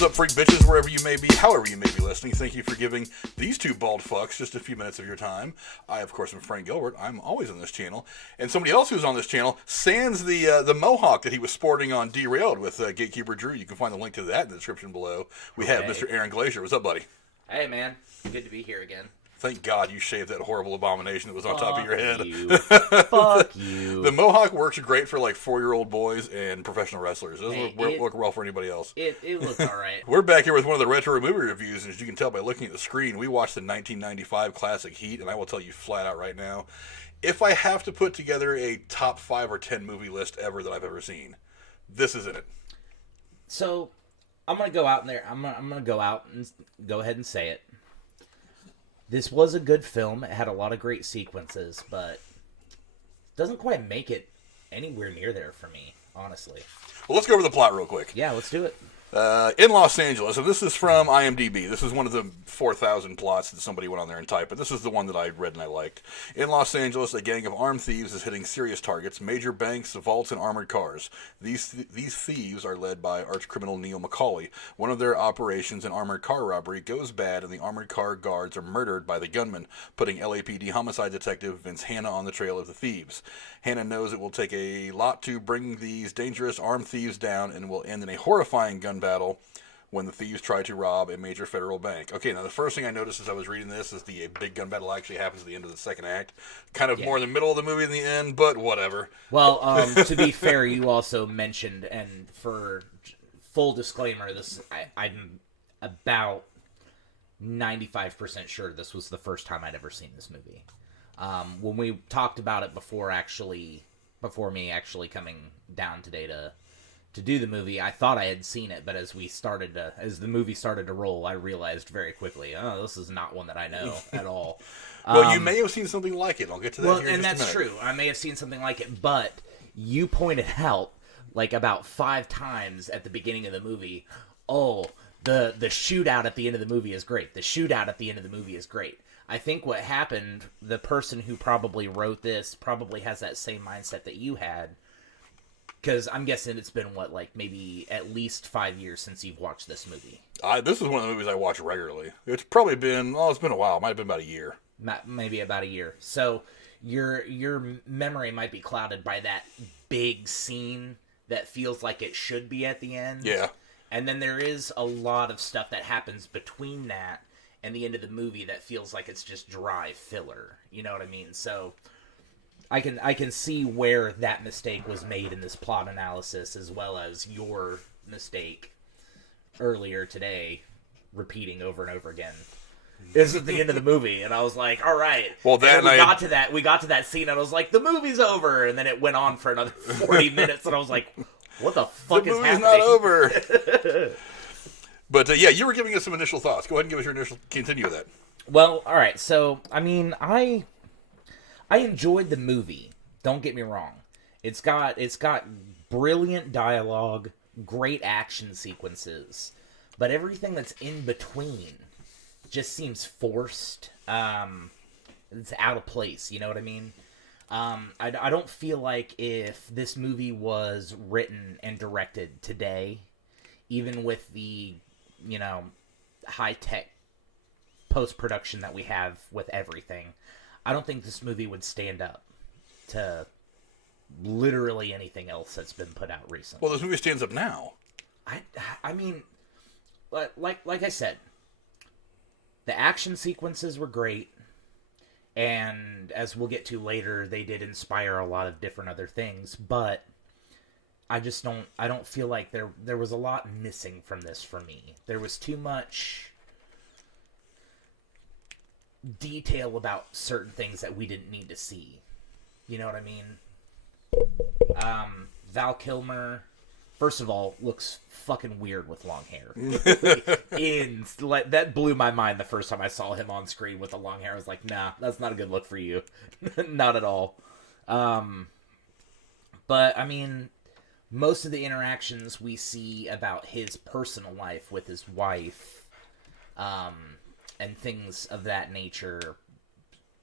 What's up, freak bitches, wherever you may be, however you may be listening. Thank you for giving these two bald fucks just a few minutes of your time. I, of course, am Frank Gilbert. I'm always on this channel. And somebody else who's on this channel, sans the mohawk that he was sporting on Derailed with Gatekeeper Drew. You can find the link to that in the description below. We have Mr. Aaron Glacier. What's up, buddy? Hey, man. Good to be here again. Thank God you shaved that horrible abomination that was on top of your head. Fuck you. The mohawk works great for like 4-year-old boys and professional wrestlers. It doesn't work well for anybody else. It looks alright. We're back here with one of the retro movie reviews, and as you can tell by looking at the screen, we watched the 1995 classic Heat, and I will tell you flat out right now, if I have to put together a top 5 or 10 movie list ever that I've ever seen, this is in it. So, I'm going to go out there. I'm going to go out and go ahead and say it. This was a good film. It had a lot of great sequences, but doesn't quite make it anywhere near there for me, honestly. Well, let's go over the plot real quick. Yeah, let's do it. In Los Angeles, and this is from IMDb. This is one of the 4,000 plots that somebody went on there and typed, but this is the one that I read and I liked. In Los Angeles, a gang of armed thieves is hitting serious targets, major banks, vaults, and armored cars. These thieves are led by arch-criminal Neil McCauley. One of their operations, an armored car robbery, goes bad, and the armored car guards are murdered by the gunman, putting LAPD homicide detective Vince Hanna on the trail of the thieves. Hanna knows it will take a lot to bring these dangerous armed thieves down and will end in a horrifying gun battle when the thieves try to rob a major federal bank. Okay, now the first thing I noticed as I was reading this is the big gun battle actually happens at the end of the second act. Kind of more in the middle of the movie than the end, but whatever. Well, to be fair, you also mentioned, and for full disclaimer, I'm about 95% sure this was the first time I'd ever seen this movie. When we talked about it before me actually coming down today to do the movie, I thought I had seen it, but as the movie started to roll, I realized very quickly, oh, this is not one that I know at all. Well, you may have seen something like it. I'll get to that here in just a minute. And that's true. I may have seen something like it, but you pointed out, like, about 5 times at the beginning of the movie, the shootout at the end of the movie is great. The shootout at the end of the movie is great. I think what happened, the person who probably wrote this probably has that same mindset that you had, because I'm guessing it's been, maybe at least 5 years since you've watched this movie. This is one of the movies I watch regularly. It's probably been, it's been a while. It might have been about a year. Maybe about a year. So your memory might be clouded by that big scene that feels like it should be at the end. Yeah. And then there is a lot of stuff that happens between that and the end of the movie that feels like it's just dry filler. You know what I mean? So I can see where that mistake was made in this plot analysis, as well as your mistake earlier today, repeating over and over again. This is the end of the movie, and I was like, all right. Well, then we got to that scene, and I was like, the movie's over, and then it went on for another 40 minutes, and I was like, what the fuck is happening? The movie's not over. But, you were giving us some initial thoughts. Go ahead and give us your initial... Continue with that. Well, all right. So, I mean, I enjoyed the movie. Don't get me wrong. It's got brilliant dialogue, great action sequences, but everything that's in between just seems forced. It's out of place. You know what I mean? I don't feel like if this movie was written and directed today, even with the high-tech post-production that we have with everything, I don't think this movie would stand up to literally anything else that's been put out recently. Well, this movie stands up now. I mean, like I said, the action sequences were great, and as we'll get to later, they did inspire a lot of different other things, but I don't feel like there was a lot missing from this for me. There was too much detail about certain things that we didn't need to see. You know what I mean? Val Kilmer, first of all, looks fucking weird with long hair. That blew my mind the first time I saw him on screen with the long hair. I was like, nah, that's not a good look for you. Not at all. But, I mean, most of the interactions we see about his personal life with his wife, and things of that nature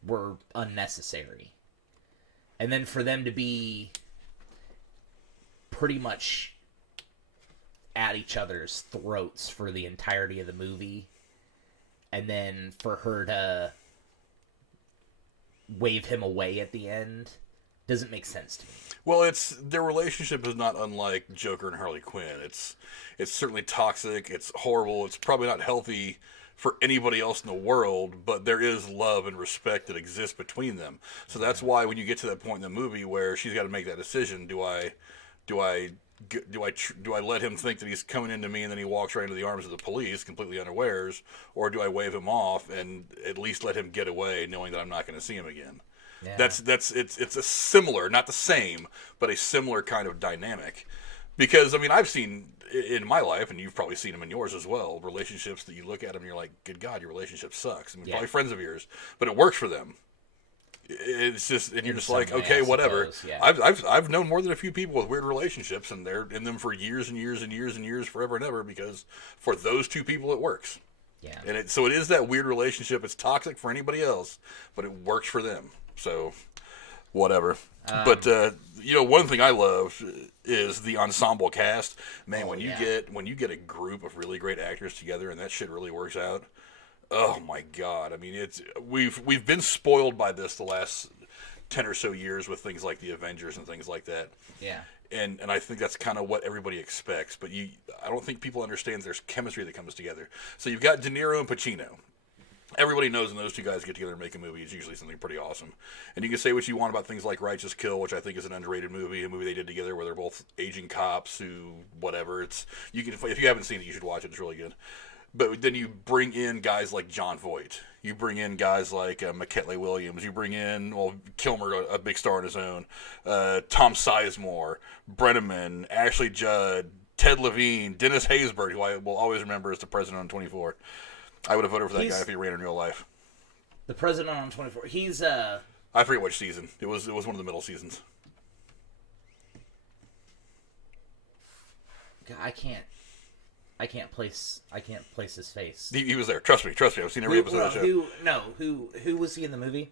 were unnecessary. And then for them to be pretty much at each other's throats for the entirety of the movie, and then for her to wave him away at the end doesn't make sense to me. Well, their relationship is not unlike Joker and Harley Quinn. It's certainly toxic. It's horrible. It's probably not healthy for anybody else in the world, but there is love and respect that exists between them. So that's why when you get to that point in the movie where she's got to make that decision, do I let him think that he's coming into me and then he walks right into the arms of the police completely unawares, or do I wave him off and at least let him get away knowing that I'm not going to see him again? Yeah. It's a similar, not the same, but a similar kind of dynamic. Because, I mean, I've seen in my life, and you've probably seen them in yours as well, relationships that you look at them and you're like, good God, your relationship sucks. I mean, probably friends of yours, but it works for them. It's just, and you're just like, okay, whatever. Yeah. I've known more than a few people with weird relationships, and they're in them for years and years and years and years, forever and ever, because for those two people, it works. Yeah. And so it is that weird relationship. It's toxic for anybody else, but it works for them. So, whatever. But one thing I love is the ensemble cast. Man, when you get a group of really great actors together and that shit really works out. Oh my God! I mean, we've been spoiled by this the last 10 or so years with things like the Avengers and things like that. Yeah. And I think that's kind of what everybody expects, but I don't think people understand there's chemistry that comes together. So you've got De Niro and Pacino. Everybody knows when those two guys get together and make a movie, it's usually something pretty awesome. And you can say what you want about things like Righteous Kill, which I think is an underrated movie, a movie they did together where they're both aging cops who, whatever. If you haven't seen it, you should watch it. It's really good. But then you bring in guys like Jon Voight. You bring in guys like McKinley Williams. You bring in, Kilmer, a big star on his own. Tom Sizemore, Brenneman, Ashley Judd, Ted Levine, Dennis Haysbert, who I will always remember as the president on 24. I would have voted for that guy if he ran in real life. The president on 24. He's I forget which season. It was one of the middle seasons. God, I can't place his face. He was there. Trust me. I've seen every episode of the show. Who was he in the movie?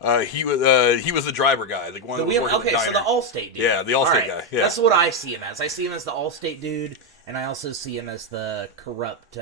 He was the driver guy. The one that was working the diner. So the Allstate dude. Yeah, the Allstate guy. Yeah. That's what I see him as. I see him as the Allstate dude, and I also see him as the corrupt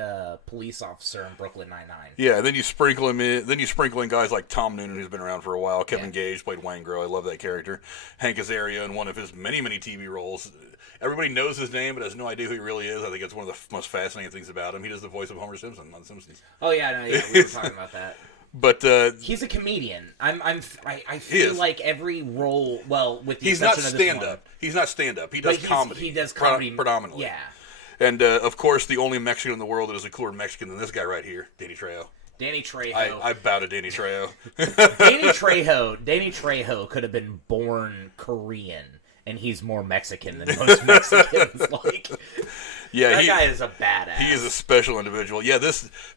police officer in Brooklyn Nine-Nine. Yeah, then you sprinkle him in. Then you sprinkle in guys like Tom Noonan, who's been around for a while. Kevin Gage played Wangro. I love that character. Hank Azaria in one of his many TV roles. Everybody knows his name, but has no idea who he really is. I think it's one of the most fascinating things about him. He does the voice of Homer Simpson on The Simpsons. Oh yeah, we were talking about that. But he's a comedian. I feel like every role. Well, with the he's not stand up. He's not stand up. He does comedy. He does comedy predominantly. Yeah. And of course, the only Mexican in the world that is a cooler Mexican than this guy right here, Danny Trejo. Danny Trejo. I bow to Danny Trejo. Danny Trejo could have been born Korean, and he's more Mexican than most Mexicans. That guy is a badass. He is a special individual. Yeah,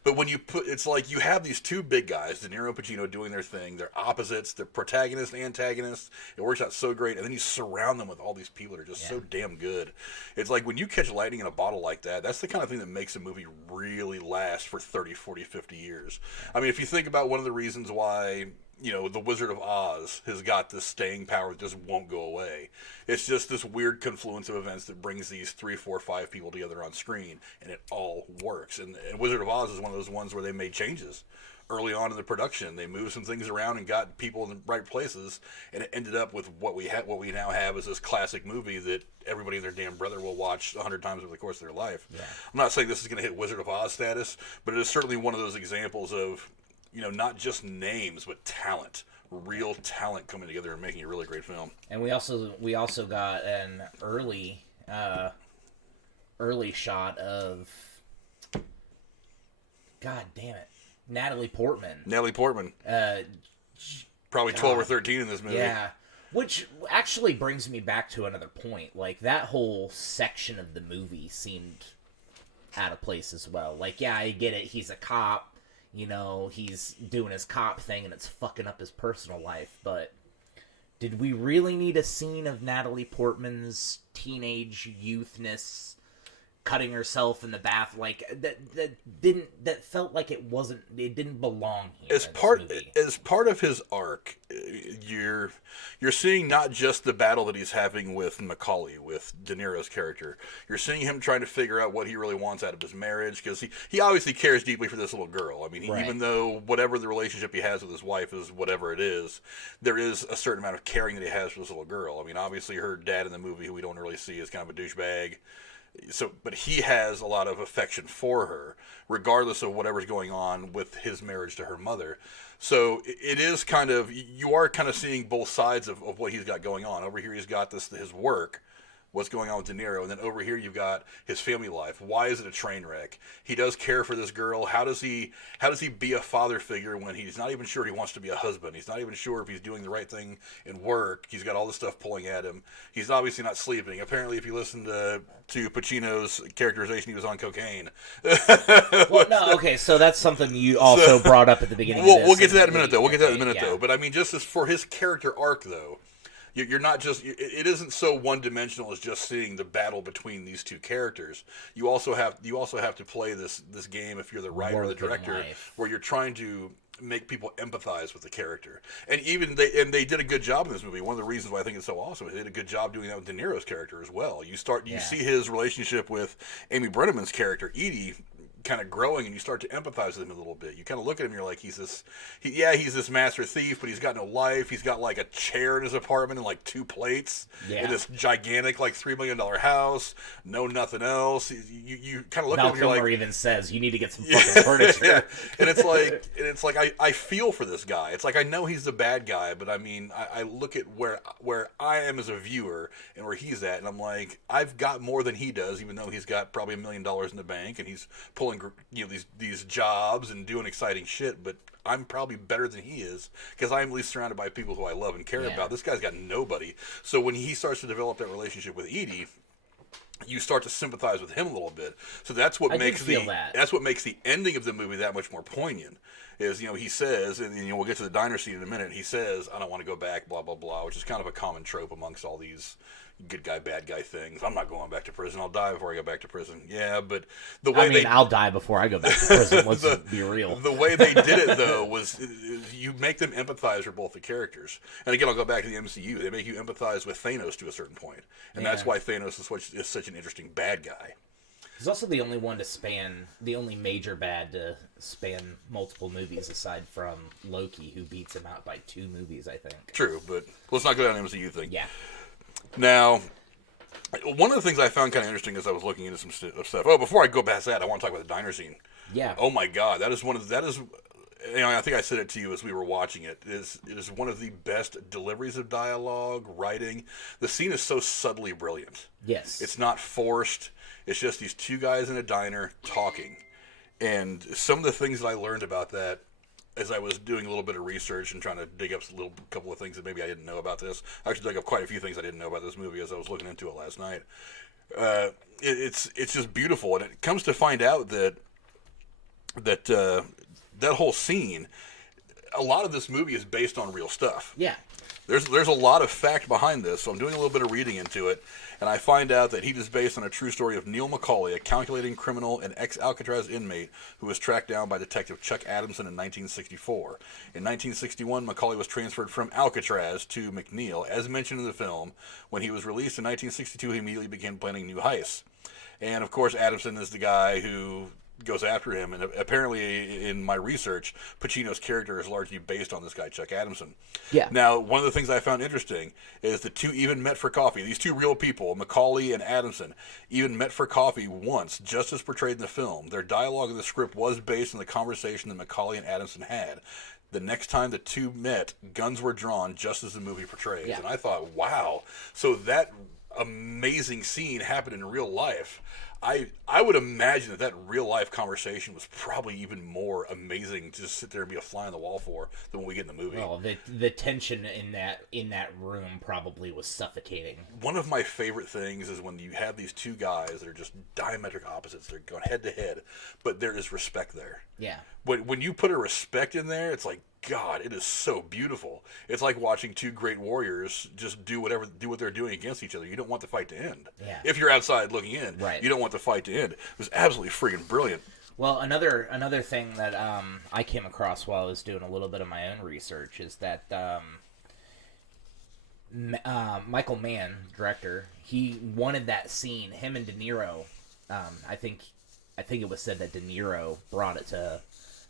but when you it's like you have these two big guys, De Niro and Pacino, doing their thing. They're opposites. They're protagonists and antagonists. It works out so great. And then you surround them with all these people that are just so damn good. It's like when you catch lightning in a bottle like that, that's the kind of thing that makes a movie really last for 30, 40, 50 years. I mean, if you think about one of the reasons why, The Wizard of Oz has got this staying power that just won't go away. It's just this weird confluence of events that brings these 3, 4, 5 people together on screen, and it all works. And Wizard of Oz is one of those ones where they made changes early on in the production. They moved some things around and got people in the right places, and it ended up with what we now have is this classic movie that everybody and their damn brother will watch 100 times over the course of their life. Yeah. I'm not saying this is going to hit Wizard of Oz status, but it is certainly one of those examples of not just names, but talent, real talent coming together and making a really great film. And we also got an early shot of, God damn it, Natalie Portman. Probably 12 or 13 in this movie. Yeah. Which actually brings me back to another point. That whole section of the movie seemed out of place as well. I get it. He's a cop. He's doing his cop thing and it's fucking up his personal life, but did we really need a scene of Natalie Portman's teenage youthness cutting herself in the bath, like that felt like it didn't belong here. As part of his arc, you're seeing not just the battle that he's having with Macaulay, with De Niro's character. You're seeing him trying to figure out what he really wants out of his marriage, because he obviously cares deeply for this little girl. I mean, even though whatever the relationship he has with his wife is whatever it is, there is a certain amount of caring that he has for this little girl. I mean, obviously her dad in the movie, who we don't really see, is kind of a douchebag. So, but he has a lot of affection for her, regardless of whatever's going on with his marriage to her mother. So it is you are kind of seeing both sides of what he's got going on. Over here, he's got his work, what's going on with De Niro, and then over here you've got his family life. Why is it a train wreck? He does care for this girl. How does he be a father figure when he's not even sure he wants to be a husband? He's not even sure if he's doing the right thing in work. He's got all this stuff pulling at him. He's obviously not sleeping. Apparently, if you listen to Pacino's characterization, he was on cocaine. Well, no, okay, so that's something you also brought up at the beginning. We'll get to that in a minute, though. But I mean, just as for his character arc, though. You're not just. It isn't so one-dimensional as just seeing the battle between these two characters. You also have to play this game if you're the writer or the director, where you're trying to make people empathize with the character. And they did a good job in this movie. One of the reasons why I think it's so awesome, they did a good job doing that with De Niro's character as well. You see his relationship with Amy Brenneman's character, Edie, kind of growing, and you start to empathize with him a little bit. You kind of look at him and you're like, he's this master thief, but he's got no life. He's got like a chair in his apartment and like 2 plates in this gigantic like $3 million house. No, nothing else. You kind of look at him and you're like, Val Kilmer even says you need to get some fucking furniture. Yeah. And it's like I feel for this guy. It's like I know he's the bad guy, but I mean I look at where I am as a viewer and where he's at, and I'm like, I've got more than he does, even though he's got probably $1 million in the bank and he's pulling these jobs and doing exciting shit, but I'm probably better than he is because I'm at least surrounded by people who I love and care about. This guy's got nobody. So when he starts to develop that relationship with Edie, you start to sympathize with him a little bit. So that's what makes the ending of the movie that much more poignant. Is, he says, and we'll get to the diner scene in a minute. He says, "I don't want to go back," blah blah blah, which is kind of a common trope amongst all these good guy, bad guy things. I'm not going back to prison. I'll die before I go back to prison. Yeah, but I'll die before I go back to prison. Let's be real. The way they did it, though, was you make them empathize for both the characters. And again, I'll go back to the MCU. They make you empathize with Thanos to a certain point. And that's why Thanos is such an interesting bad guy. He's also the only major bad to span multiple movies aside from Loki, who beats him out by 2 movies, I think. True, but let's not go down the MCU thing. Yeah. Now, one of the things I found kind of interesting as I was looking into some stuff. Oh, before I go past that, I want to talk about the diner scene. Yeah. Oh my God, that is. I think I said it to you as we were watching it. It is one of the best deliveries of dialogue, writing. The scene is so subtly brilliant. Yes. It's not forced. It's just these 2 guys in a diner talking. And some of the things that I learned about that as I was doing a little bit of research and trying to dig up a couple of things that maybe I didn't know about this. I actually dug up quite a few things I didn't know about this movie as I was looking into it last night. It's just beautiful, and it comes to find out that whole scene, a lot of this movie is based on real stuff. Yeah. There's a lot of fact behind this, so I'm doing a little bit of reading into it, and I find out that he is based on a true story of Neil Macaulay, a calculating criminal and ex-Alcatraz inmate who was tracked down by Detective Chuck Adamson in 1964. In 1961, Macaulay was transferred from Alcatraz to McNeil, as mentioned in the film. When he was released in 1962, he immediately began planning new heists. And, of course, Adamson is the guy who goes after him, and apparently in my research, Pacino's character is largely based on this guy, Chuck Adamson. Yeah. Now, one of the things I found interesting is the 2 even met for coffee. These 2 real people, Macaulay and Adamson, even met for coffee once, just as portrayed in the film. Their dialogue in the script was based on the conversation that Macaulay and Adamson had. The next time the 2 met, guns were drawn, just as the movie portrays. Yeah. And I thought, wow. So that amazing scene happened in real life. I would imagine that real life conversation was probably even more amazing to just sit there and be a fly on the wall for than when we get in the movie. Well, the tension in that room probably was suffocating. One of my favorite things is when you have these 2 guys that are just diametric opposites. They're going head to head, but there is respect there. Yeah. When you put a respect in there, it's like, God, it is so beautiful. It's like watching 2 great warriors just do what they're doing against each other. You don't want the fight to end. Yeah. If you're outside looking in, right. You don't want want the fight to end. It was absolutely freaking brilliant. Well, another thing that I came across while I was doing a little bit of my own research is that Michael Mann, director, he wanted that scene. Him and De Niro, I think it was said that De Niro brought it to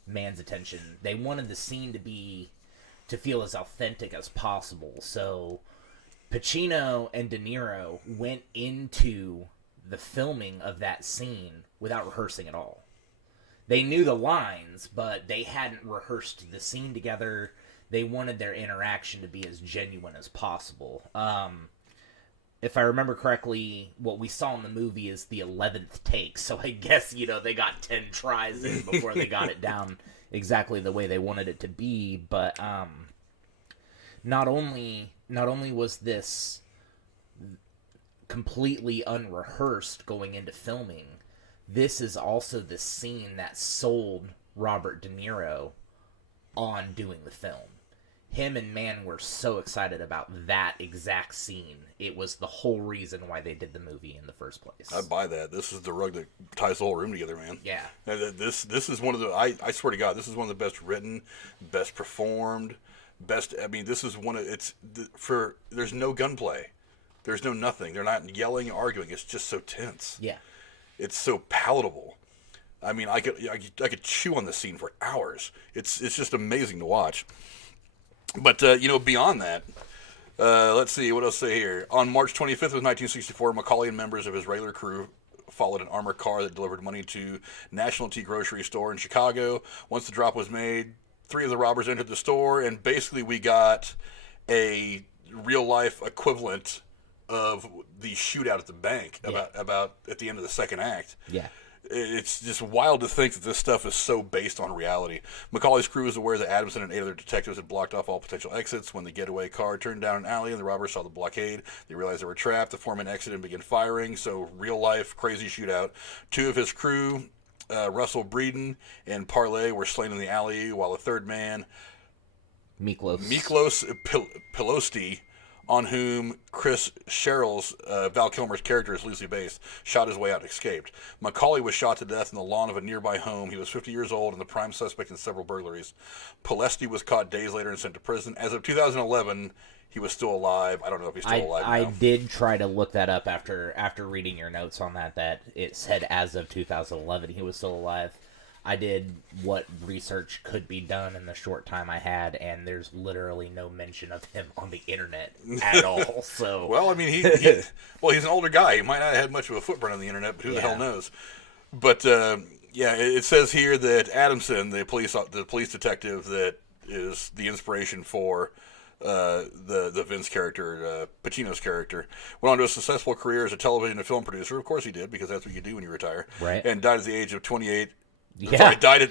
Mann's attention. They wanted the scene to feel as authentic as possible. So Pacino and De Niro went into the filming of that scene without rehearsing at all. They knew the lines, but they hadn't rehearsed the scene together. They wanted their interaction to be as genuine as possible. If I remember correctly, what we saw in the movie is the 11th take, so I guess, they got 10 tries in before they got it down exactly the way they wanted it to be. But not only was this completely unrehearsed going into filming, this is also the scene that sold Robert De Niro on doing the film. Him and Mann were so excited about that exact scene. It was the whole reason why they did the movie in the first place. I buy that. This is the rug that ties the whole room together, man. Yeah. And this is one of the, I swear to God, this is one of the best written, best performed, this is one of, there's no gunplay. There's no nothing. They're not yelling, arguing. It's just so tense. Yeah. It's so palatable. I mean, I could chew on this scene for hours. It's just amazing to watch. But, beyond that, let's see, what else say here? On March 25th of 1964, Macaulay and members of his regular crew followed an armored car that delivered money to National Tea Grocery Store in Chicago. Once the drop was made, 3 of the robbers entered the store, and basically we got a real-life equivalent of the shootout at the bank about at the end of the second act. Yeah. It's just wild to think that this stuff is so based on reality. Macaulay's crew was aware that Adamson and 8 other detectives had blocked off all potential exits. When the getaway car turned down an alley and the robbers saw the blockade, they realized they were trapped. The foreman exited and began firing. So, real-life, crazy shootout. 2 of his crew, Russell Breeden and Parlay, were slain in the alley, while a third man, Miklos Pilosti, on whom Chris Sherrill's Val Kilmer's character is loosely based, shot his way out and escaped. Macaulay was shot to death in the lawn of a nearby home. He was 50 years old and the prime suspect in several burglaries. Pilesti was caught days later and sent to prison. As of 2011, he was still alive. I don't know if he's still alive now. I did try to look that up after reading your notes on that it said as of 2011 he was still alive. I did what research could be done in the short time I had, and there's literally no mention of him on the internet at all. So, well, I mean, he's an older guy. He might not have had much of a footprint on the internet, but who the hell knows? But it says here that Adamson, the police detective that is the inspiration for the Vince character, Pacino's character, went on to a successful career as a television and film producer. Of course, he did, because that's what you do when you retire. Right. And died at the age of 28. Yeah. Sorry, died in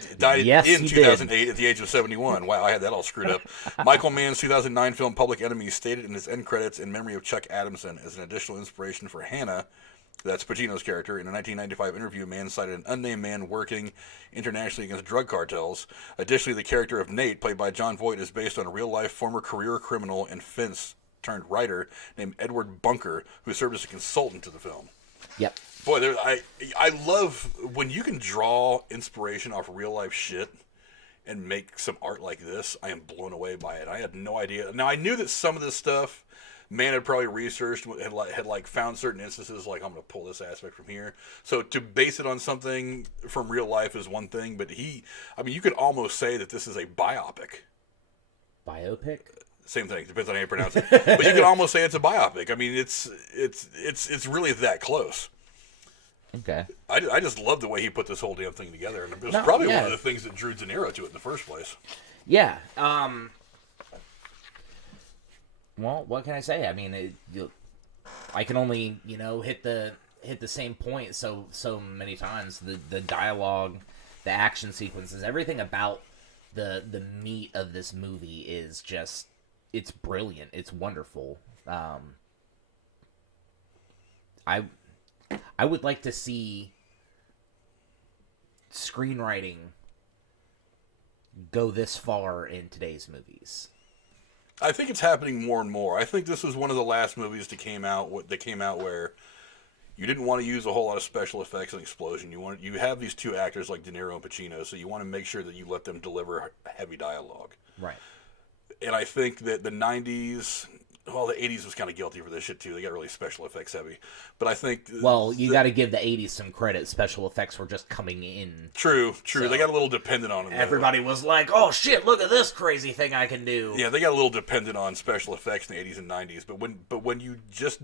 2008 at the age of 71. Wow, I had that all screwed up. Michael Mann's 2009 film Public Enemy stated in his end credits in memory of Chuck Adamson as an additional inspiration for Hannah, that's Pacino's character. In a 1995 interview, Mann cited an unnamed man working internationally against drug cartels. Additionally, the character of Nate, played by John Voight, is based on a real-life former career criminal and fence-turned-writer named Edward Bunker, who served as a consultant to the film. Yep. Boy, I love when you can draw inspiration off real life shit and make some art like this. I am blown away by it. I had no idea. Now I knew that some of this stuff, Mann had probably researched, had found certain instances. Like, I'm going to pull this aspect from here. So to base it on something from real life is one thing, but you could almost say that this is a biopic. Biopic. Same thing. Depends on how you pronounce it. But you could almost say it's a biopic. I mean, it's really that close. Okay. I just love the way he put this whole damn thing together, and it was probably one of the things that drew De Niro to it in the first place. Yeah. Well, what can I say? I mean, I can only hit the same point so many times. The dialogue, the action sequences, everything about the meat of this movie is just, it's brilliant. It's wonderful. I would like to see screenwriting go this far in today's movies. I think it's happening more and more. I think this was one of the last movies that came out where, You didn't want to use a whole lot of special effects and explosion. You have these two actors like De Niro and Pacino, so you want to make sure that you let them deliver heavy dialogue. Right. And I think that the 90s, well, the 80s was kind of guilty for this shit too. They got really special effects heavy. But I think... Well, you got to give the 80s some credit. Special effects were just coming in. True. So they got a little dependent on them. Everybody was like, oh shit, look at this crazy thing I can do. Yeah, they got a little dependent on special effects in the 80s and 90s. But when you just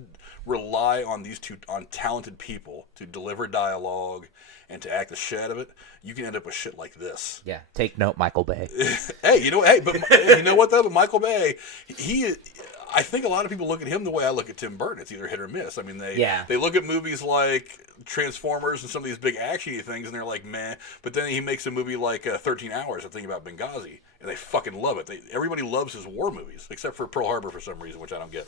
rely on these on talented people to deliver dialogue and to act the shit out of it, you can end up with shit like this. Yeah, take note, Michael Bay. But you know what though? But Michael Bay, I think a lot of people look at him the way I look at Tim Burton. It's either hit or miss. I mean, they look at movies like Transformers and some of these big actiony things, and they're like, meh. But then he makes a movie like 13 Hours, I think, about Benghazi, and they fucking love it. Everybody loves his war movies, except for Pearl Harbor for some reason, which I don't get.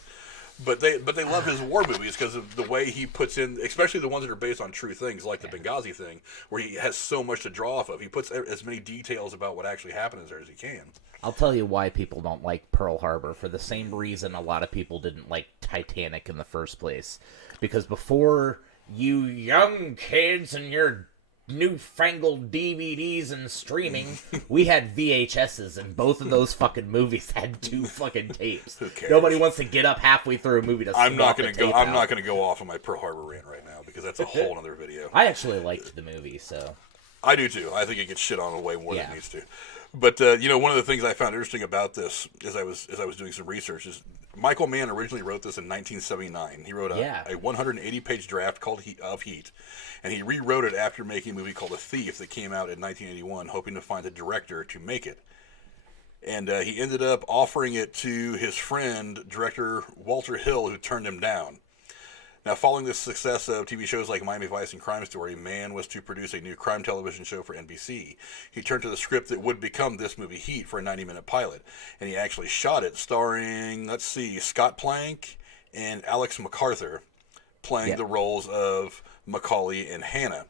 But they love his war movies because of the way he puts in, especially the ones that are based on true things, like the Benghazi thing, where he has so much to draw off of. He puts as many details about what actually happened there as he can. I'll tell you why people don't like Pearl Harbor, for the same reason a lot of people didn't like Titanic in the first place. Because before you young kids and your newfangled DVDs and streaming, we had VHSs, and both of those fucking movies had 2 fucking tapes. Who cares? Nobody wants to get up halfway through a movie to I'm not going gonna to go. I'm not gonna go off on my Pearl Harbor rant right now because that's a whole other video. I actually liked the movie, so I do too. I think it gets shit on way more than it Yeah. needs to. But one of the things I found interesting about this, as I was doing some research, is Michael Mann originally wrote this in 1979. He wrote a 180-page draft called of Heat, and he rewrote it after making a movie called The Thief that came out in 1981, hoping to find a director to make it. And he ended up offering it to his friend, director Walter Hill, who turned him down. Now, following the success of TV shows like Miami Vice and Crime Story, Mann was to produce a new crime television show for NBC. He turned to the script that would become this movie, Heat, for a 90-minute pilot. And he actually shot it, starring, Scott Plank and Alex MacArthur, playing the roles of Macaulay and Hannah.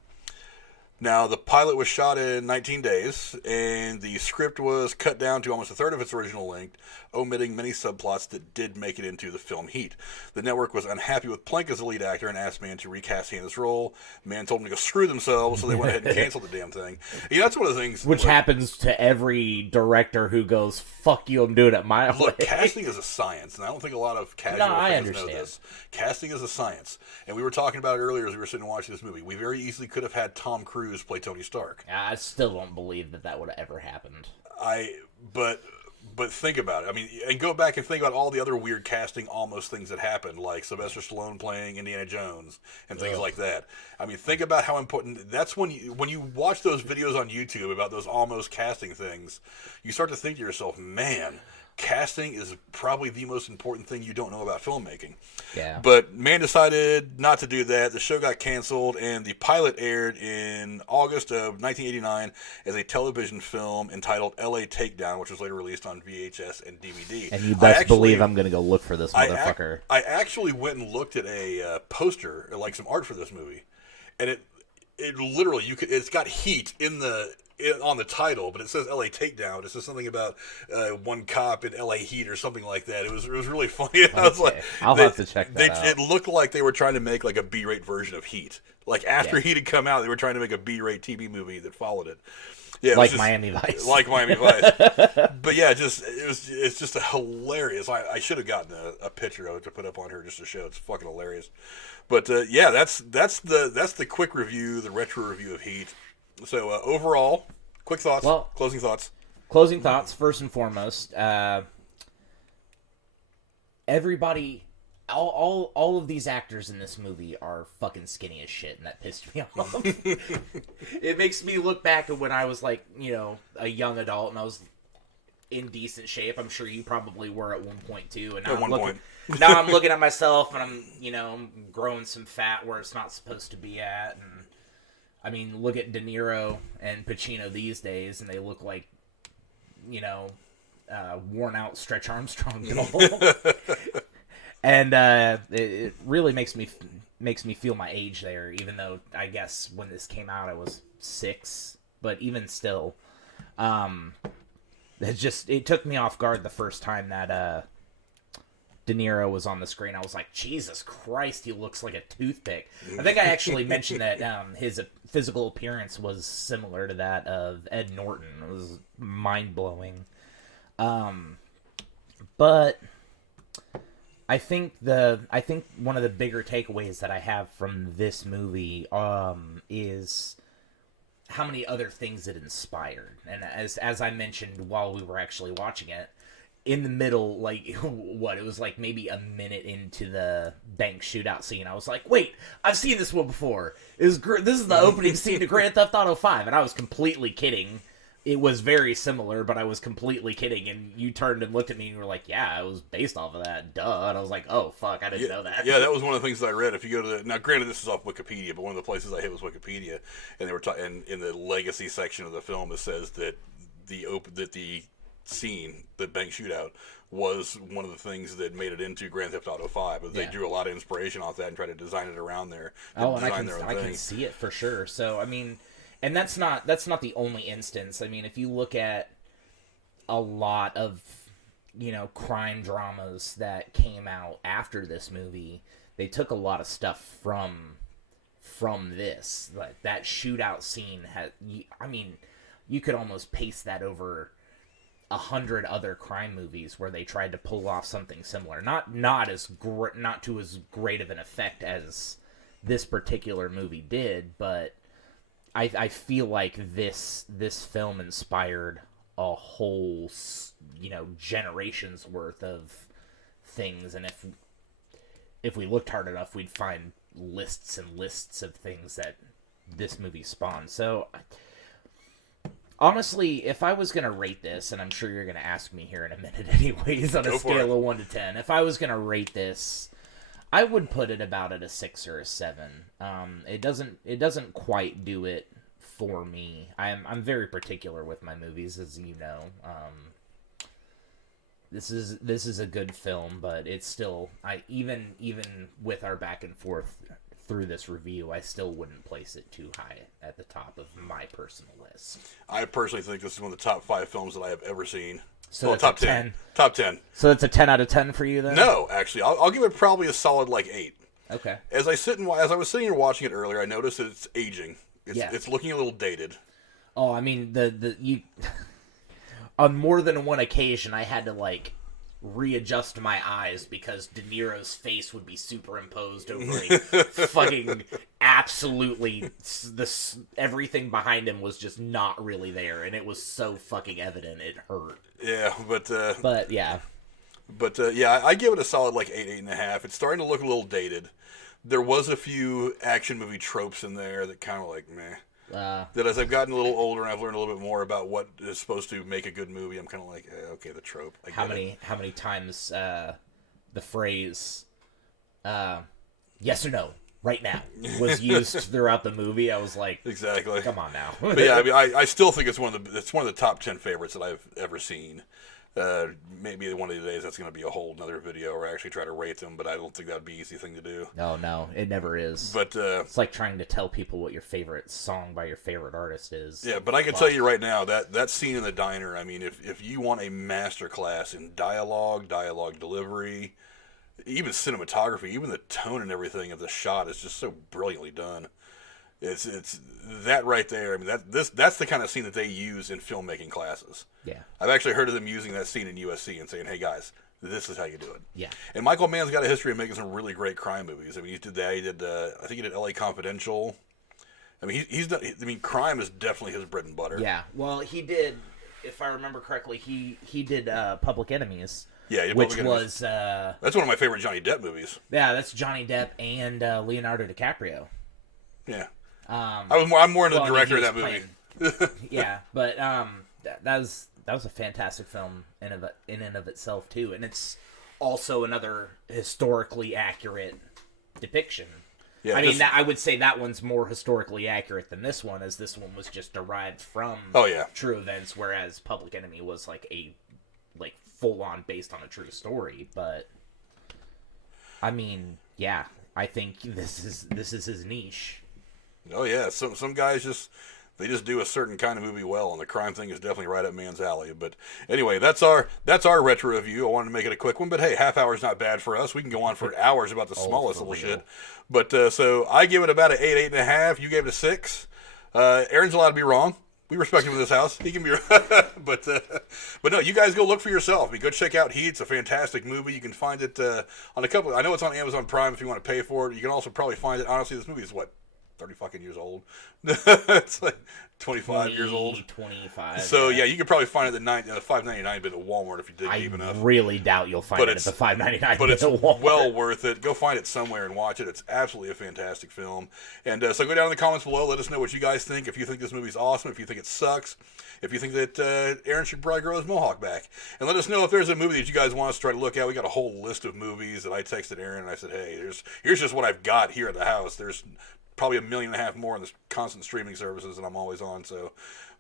Now, the pilot was shot in 19 days, and the script was cut down to almost a third of its original length, omitting many subplots that did make it into the film Heat. The network was unhappy with Plank as the lead actor and asked Mann to recast Hannah's role. Mann told him to go screw themselves, so they went ahead and canceled the damn thing. That's one of the things... Which happens to every director who goes, fuck you, I'm doing it my way. Look, casting is a science, and I don't think a lot of casual fans know this. Casting is a science. And we were talking about it earlier as we were sitting and watching this movie. We very easily could have had Tom Cruise play Tony Stark. I still don't believe that would have ever happened. But think about it. I mean, and go back and think about all the other weird casting almost things that happened, like Sylvester Stallone playing Indiana Jones and things like that. I mean, think about how important. That's when you watch those videos on YouTube about those almost casting things, you start to think to yourself, man, casting is probably the most important thing you don't know about filmmaking. Yeah. But Mann decided not to do that. The show got canceled, and the pilot aired in August of 1989 as a television film entitled L.A. Takedown, which was later released on VHS and DVD. And you best believe I'm going to go look for this motherfucker. I actually went and looked at a poster, like some art for this movie, and it literally, it's got Heat on the title, but it says L.A. Takedown. It says something about one cop in L.A. Heat or something like that. It was really funny. Okay. I was like, I'll have to check that out. It looked like they were trying to make like a B-rate version of Heat. Like after Heat had come out, they were trying to make a B-rate TV movie that followed it. Yeah, like Miami Vice. Like Miami Vice. But yeah, it's just a hilarious. I should have gotten a picture of it to put up on here just to show. It's fucking hilarious. But that's the quick review, the retro review of Heat. So overall, quick thoughts. Well, closing thoughts. Closing thoughts. First and foremost, everybody, all of these actors in this movie are fucking skinny as shit, and that pissed me off. It makes me look back at when I was like, a young adult, and I was in decent shape. I'm sure you probably were at one point too. And now I'm looking at myself, and I'm growing some fat where it's not supposed to be at, and I mean, look at De Niro and Pacino these days, and they look like, worn out Stretch Armstrong doll. And it really makes me feel my age there, even though I guess when this came out I was 6, but even still, it took me off guard the first time that De Niro was on the screen, I was like, Jesus Christ, he looks like a toothpick. I think I actually mentioned that his physical appearance was similar to that of Ed Norton. It was mind-blowing. But I think one of the bigger takeaways that I have from this movie is how many other things it inspired. And as I mentioned while we were actually watching it, in the middle, like, it was like maybe a minute into the bank shootout scene, I was like, wait, I've seen this one before. This is the opening scene to Grand Theft Auto 5, and I was completely kidding. It was very similar, but I was completely kidding, and you turned and looked at me and you were like, yeah, it was based off of that, duh. And I was like, oh, fuck, I didn't know that. Yeah, that was one of the things that I read. If you go to now, granted, this is off Wikipedia, but one of the places I hit was Wikipedia, and they were and in the legacy section of the film, it says that the scene, the bank shootout, was one of the things that made it into Grand Theft Auto 5. But they drew a lot of inspiration off that and tried to design it around there. Oh, and I can see it for sure. So, I mean, and that's not the only instance. I mean, if you look at a lot of, crime dramas that came out after this movie, they took a lot of stuff from this. Like, that shootout scene you could almost paste that over 100 other crime movies where they tried to pull off something similar. Not to as great of an effect as this particular movie did, but I feel like this film inspired a whole, generations worth of things, and if we looked hard enough, we'd find lists and lists of things that this movie spawned. So, honestly, if I was going to rate this, and I'm sure you're going to ask me here in a minute anyways, on a scale of 1 to 10, if I was going to rate this, I would put it about at a 6 or a 7. It doesn't quite do it for me. I'm very particular with my movies, as you know. This is a good film, but it's still, even with our back and forth through this review, I still wouldn't place it too high at the top of my personal list. I personally think this is one of the top 5 films that I have ever seen. So top 10. Top 10. So it's a 10 out of 10 for you then? No, actually, I'll give it probably a solid 8. Okay. As I was sitting here watching it earlier, I noticed that it's aging. It's looking a little dated. Oh, I mean, you on more than one occasion, I had to readjust my eyes because De Niro's face would be superimposed over a fucking absolutely everything behind him was just not really there, and it was so fucking evident it hurt. Yeah, but yeah. I give it a solid 8.5. It's starting to look a little dated. There was a few action movie tropes in there that kind of meh. That as I've gotten a little older and I've learned a little bit more about what is supposed to make a good movie, I'm kind of okay, the trope. How many times the phrase "yes or no" right now was used throughout the movie? I was like, exactly. Come on now. But yeah, I mean, I still think it's one of the top 10 favorites that I've ever seen. Maybe one of these days that's going to be a whole another video where I actually try to rate them, but I don't think that would be an easy thing to do. No, it never is. But it's like trying to tell people what your favorite song by your favorite artist is. Yeah, but I can tell you right now that scene in the diner, I mean, if you want a masterclass in dialogue delivery, even cinematography, even the tone and everything of the shot is just so brilliantly done. It's that right there. I mean, that's the kind of scene that they use in filmmaking classes. Yeah. I've actually heard of them using that scene in USC and saying, hey, guys, this is how you do it. Yeah. And Michael Mann's got a history of making some really great crime movies. I mean, he did that. He did, I think he did L.A. Confidential. I mean, he's done, I mean, crime is definitely his bread and butter. Yeah. Well, he did, if I remember correctly, he did Public Enemies. Yeah, which was... that's one of my favorite Johnny Depp movies. Yeah, that's Johnny Depp and Leonardo DiCaprio. Yeah. I'm more into the director of that movie. Yeah, but that was a fantastic film in and of itself too, and it's also another historically accurate depiction. Yeah, I mean, I would say that one's more historically accurate than this one, as this one was just derived from true events, whereas Public Enemy was a full on based on a true story. But I mean, yeah, I think this is his niche. Oh yeah, some guys just They just do a certain kind of movie well, and the crime thing is definitely right up man's alley. But anyway, that's our retro review. I wanted to make it a quick one, but hey, half hour is not bad for us. We can go on for hours about the smallest little shit. But so I give it about an 8, 8.5. You gave it a 6. Aaron's allowed to be wrong. We respect him in this house. He can be, but no, you guys go look for yourself. I mean, go check out Heat. It's a fantastic movie. You can find it on a couple. I know it's on Amazon Prime if you want to pay for it. You can also probably find it. Honestly, this movie is what, 30 fucking years old. It's like 25 years old. 25. So yeah, you could probably find it at $5.99 bit at Walmart if you dig deep enough. I really doubt you'll find it at the $5.99 but it's it's at Walmart. well worth it. Go find it somewhere and watch it. It's absolutely a fantastic film. And so go down in the comments below. Let us know what you guys think. If you think this movie's awesome, if you think it sucks, if you think that Aaron should probably grow his mohawk back, and let us know if there's a movie that you guys want us to try to look at. We got a whole list of movies that I texted Aaron and I said, hey, here's just what I've got here at the house. There's probably 1.5 million more on the constant streaming services that I'm always on. So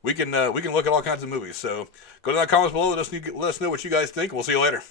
we can look at all kinds of movies. So go to the comments below. Let us know what you guys think. We'll see you later.